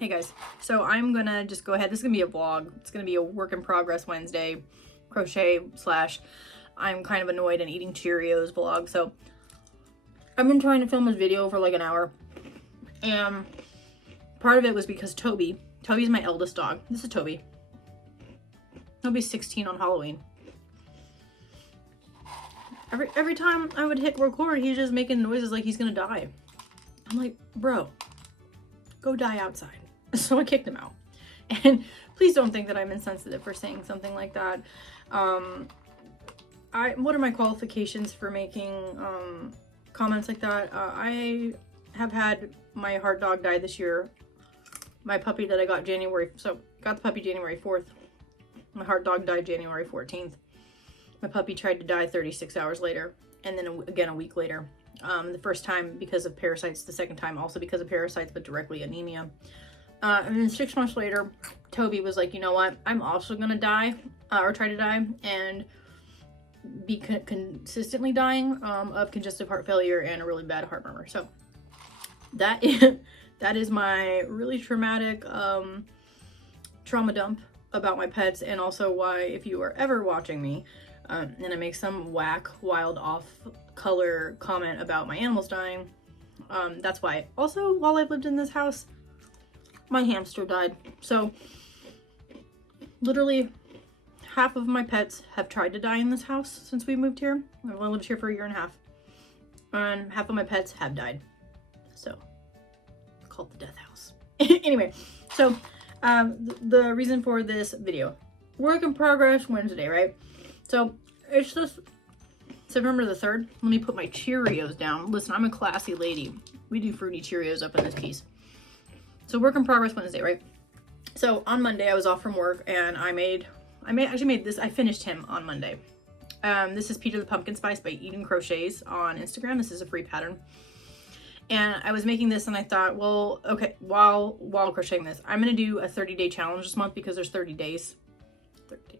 Hey guys, so I'm gonna just go ahead. This is gonna be a vlog. It's gonna be a work in progress Wednesday crochet slash I'm kind of annoyed and eating Cheerios vlog. So I've been trying to film this video for like an hour, and part of it was because Toby's my eldest dog. This is Toby. He'll be 16 on Halloween. Every time I would hit record, he's just making noises like he's gonna die. I'm like, bro, go die outside. So I kicked him out. And please don't think that I'm insensitive for saying something like that. What are my qualifications for making comments like that? I have had my hard dog die this year. My puppy that I got got the puppy January 4th. My hard dog died January 14th. My puppy tried to die 36 hours later, and then again a week later. The first time because of parasites, the second time also because of parasites, but directly anemia. And then 6 months later, Toby was like, you know what, I'm also gonna die, or try to die, and be consistently dying of congestive heart failure and a really bad heart murmur. So that is my really traumatic trauma dump about my pets, and also why, if you are ever watching me, and I make some whack, wild, off-color comment about my animals dying, that's why. Also, while I've lived in this house, my hamster died. So, literally, half of my pets have tried to die in this house since we moved here. I've only lived here for a year and a half. And half of my pets have died. So, it's called the death house. Anyway, so, the reason for this video. Work in progress Wednesday, right? So, it's just September the 3rd. Let me put my Cheerios down. Listen, I'm a classy lady. We do fruity Cheerios up in this piece. So work in progress Wednesday, right? So on Monday I was off from work, and I actually made this. I finished him on Monday. This is Peter the Pumpkin Spice by Eden Crochets on Instagram. This is a free pattern. And I was making this, and I thought, well, okay, while crocheting this, I'm gonna do a 30-day challenge this month because there's 30 days. 30.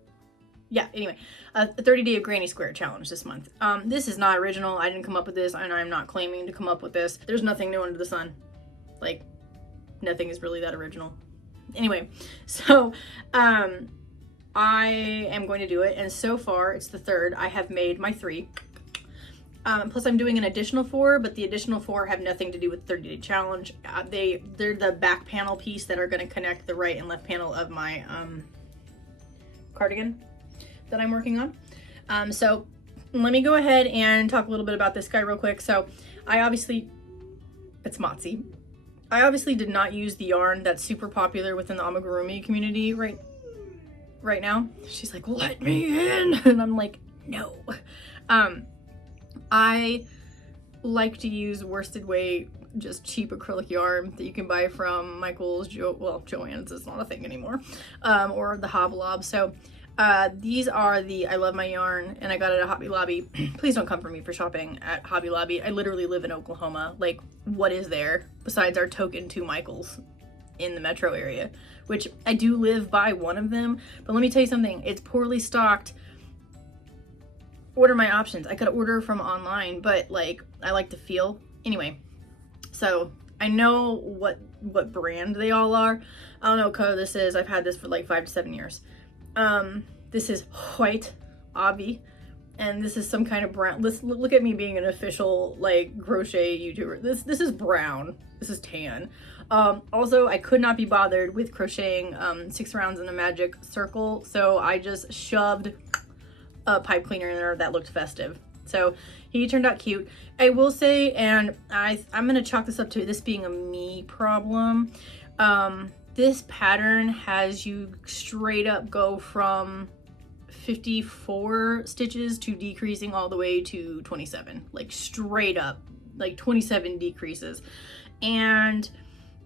Yeah, anyway, a 30-day of Granny Square challenge this month. This is not original. I didn't come up with this, and I'm not claiming to come up with this. There's nothing new under the sun. Like, nothing is really that original. Anyway, so I am going to do it, and so far it's the 3rd. I have made my 3. Plus I'm doing an additional 4, but the additional 4 have nothing to do with the 30-day challenge. They're the back panel piece that are going to connect the right and left panel of my cardigan that I'm working on. So let me go ahead and talk a little bit about this guy real quick. So it's Motzi. I obviously did not use the yarn that's super popular within the amigurumi community right now. She's like, let me in, and I'm like, no. I like to use worsted weight, just cheap acrylic yarn that you can buy from Michael's, Joann's is not a thing anymore, or the Hobby Lobby. So these are the I Love My Yarn, and I got it at Hobby Lobby. Please don't come for me for shopping at Hobby Lobby. I literally live in Oklahoma. Like, what is there besides our token 2 Michaels in the metro area? Which I do live by one of them, but let me tell you something. It's poorly stocked. What are my options? I could order from online, but like, I like to feel. Anyway, so I know what brand they all are. I don't know what color this is. I've had this for like 5 to 7 years. This is white Obby, and this is some kind of brown. Look at me being an official like crochet YouTuber. This is brown. This is tan. Also, I could not be bothered with crocheting 6 rounds in a magic circle, so I just shoved a pipe cleaner in there that looked festive. So he turned out cute. I will say, and I'm gonna chalk this up to this being a me problem. This pattern has you straight up go from 54 stitches to decreasing all the way to 27, like straight up, like 27 decreases, and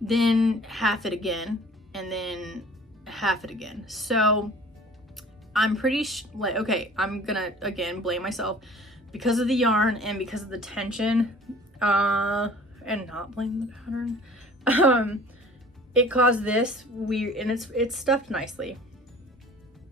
then half it again, and then half it again. So I'm pretty like, okay, I'm gonna again blame myself because of the yarn and because of the tension, and not blame the pattern. It caused this weird, and it's stuffed nicely.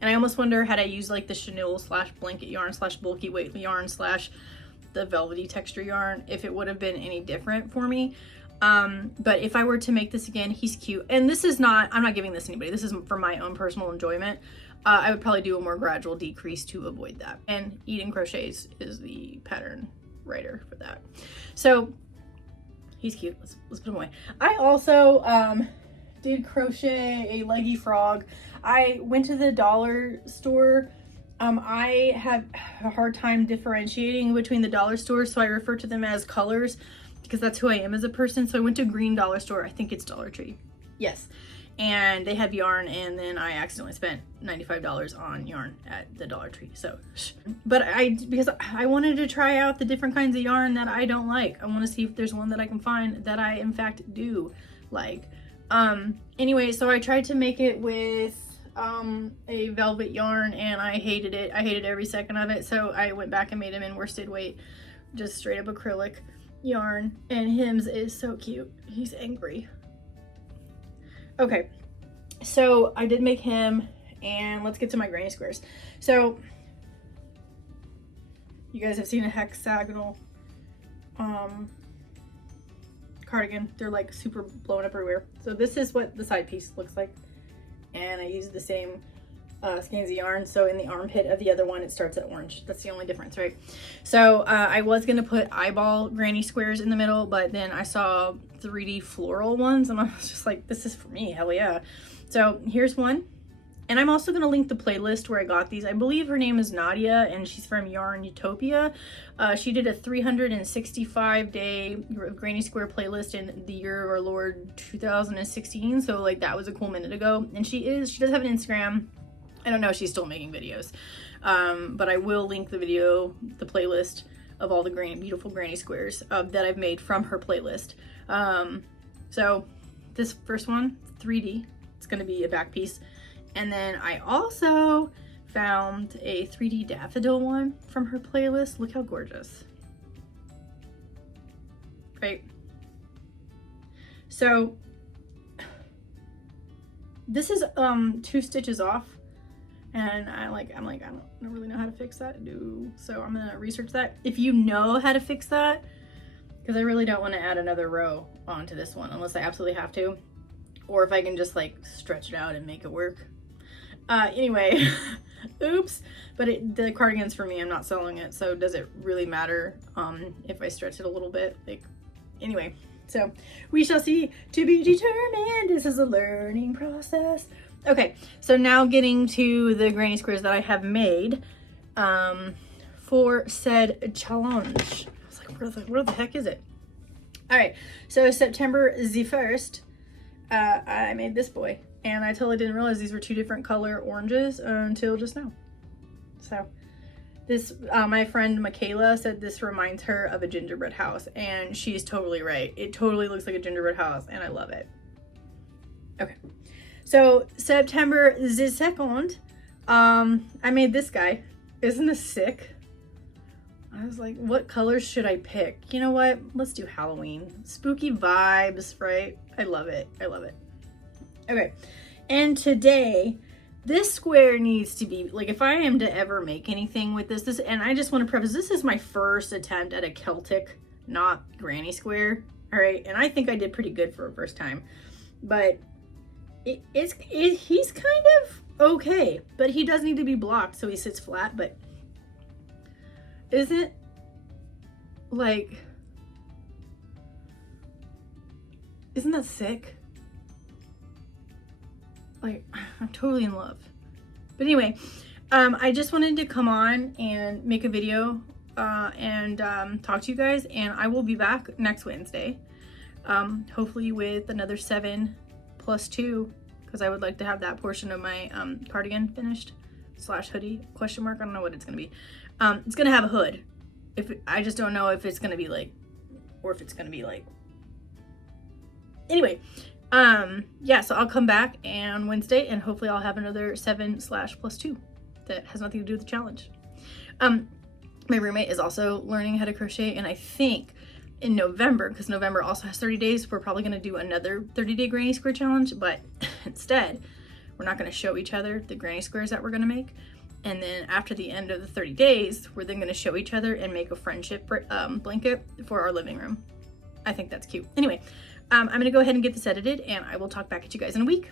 And I almost wonder, had I used like the chenille / blanket yarn / bulky weight yarn / the velvety texture yarn, if it would have been any different for me. But if I were to make this again, he's cute. And this is not, I'm not giving this to anybody. This is for my own personal enjoyment. I would probably do a more gradual decrease to avoid that. And Eden Crochets is the pattern writer for that. So he's cute. Let's put him away. I also did crochet a leggy frog. I went to the dollar store. I have a hard time differentiating between the dollar stores, so I refer to them as colors because that's who I am as a person. So I went to a green dollar store. I think it's Dollar Tree. Yes. And they had yarn, and then I accidentally spent $95 on yarn at the Dollar Tree. So, but because I wanted to try out the different kinds of yarn that I don't like. I want to see if there's one that I can find that I in fact do like. Anyway, so I tried to make it with a velvet yarn, and I hated it. I hated every second of it. So I went back and made him in worsted weight, just straight up acrylic yarn, and him's is so cute. He's angry. Okay, so I did make him, and let's get to my granny squares. So you guys have seen a hexagonal cardigan. They're like super blown up everywhere. So this is what the side piece looks like, and I used the same skeins of yarn. So in the armpit of the other one, it starts at orange. That's the only difference, right? So I was gonna put eyeball granny squares in the middle, but then I saw 3D floral ones, and I was just like, this is for me, hell yeah. So here's one, and I'm also gonna link the playlist where I got these. I believe her name is Nadia, and she's from Yarn Utopia. She did a 365-day granny square playlist in the year of our Lord 2016. So like that was a cool minute ago, and she does have an Instagram. I don't know if she's still making videos, but I will link the playlist of all the beautiful granny squares that I've made from her playlist. So this first one, 3D, it's going to be a back piece. And then I also found a 3D daffodil one from her playlist. Look how gorgeous. Right? So this is 2 stitches off. And I'm like, I don't really know how to fix that. So I'm gonna research that. If you know how to fix that, because I really don't want to add another row onto this one unless I absolutely have to, or if I can just like stretch it out and make it work. Anyway, oops. But the cardigan's for me. I'm not selling it, so does it really matter if I stretch it a little bit? Like, anyway. So we shall see. To be determined. This is a learning process. Okay, so now getting to the granny squares that I have made for said challenge. I was like, where the heck is it? All right, so September the 1st, I made this boy, and I totally didn't realize these were 2 different color oranges until just now. So this, my friend Michaela said this reminds her of a gingerbread house, and she's totally right. It totally looks like a gingerbread house, and I love it. Okay. So September the 2nd, I made this guy. Isn't this sick? I was like, what colors should I pick? You know what? Let's do Halloween. Spooky vibes, right? I love it. I love it. Okay. And today, this square needs to be, like, if I am to ever make anything with this, and I just want to preface, this is my first attempt at a Celtic, not granny square. All right. And I think I did pretty good for a first time. But he's kind of okay, but he does need to be blocked so he sits flat. But isn't that sick? Like, I'm totally in love. But anyway, I just wanted to come on and make a video and talk to you guys, and I will be back next Wednesday, hopefully with another 7 plus 2, because I would like to have that portion of my cardigan finished / hoodie question mark. I don't know what it's gonna be. It's gonna have a hood. I just don't know if it's gonna be like, or if it's gonna be like. Anyway, yeah. So I'll come back on Wednesday, and hopefully I'll have another 7 / plus 2 that has nothing to do with the challenge. My roommate is also learning how to crochet, and I think in November, because November also has 30 days, we're probably going to do another 30-day granny square challenge, but instead we're not going to show each other the granny squares that we're going to make, and then after the end of the 30 days we're then going to show each other and make a friendship blanket for our living room. I think that's cute. Anyway, I'm gonna go ahead and get this edited, and I will talk back at you guys in a week.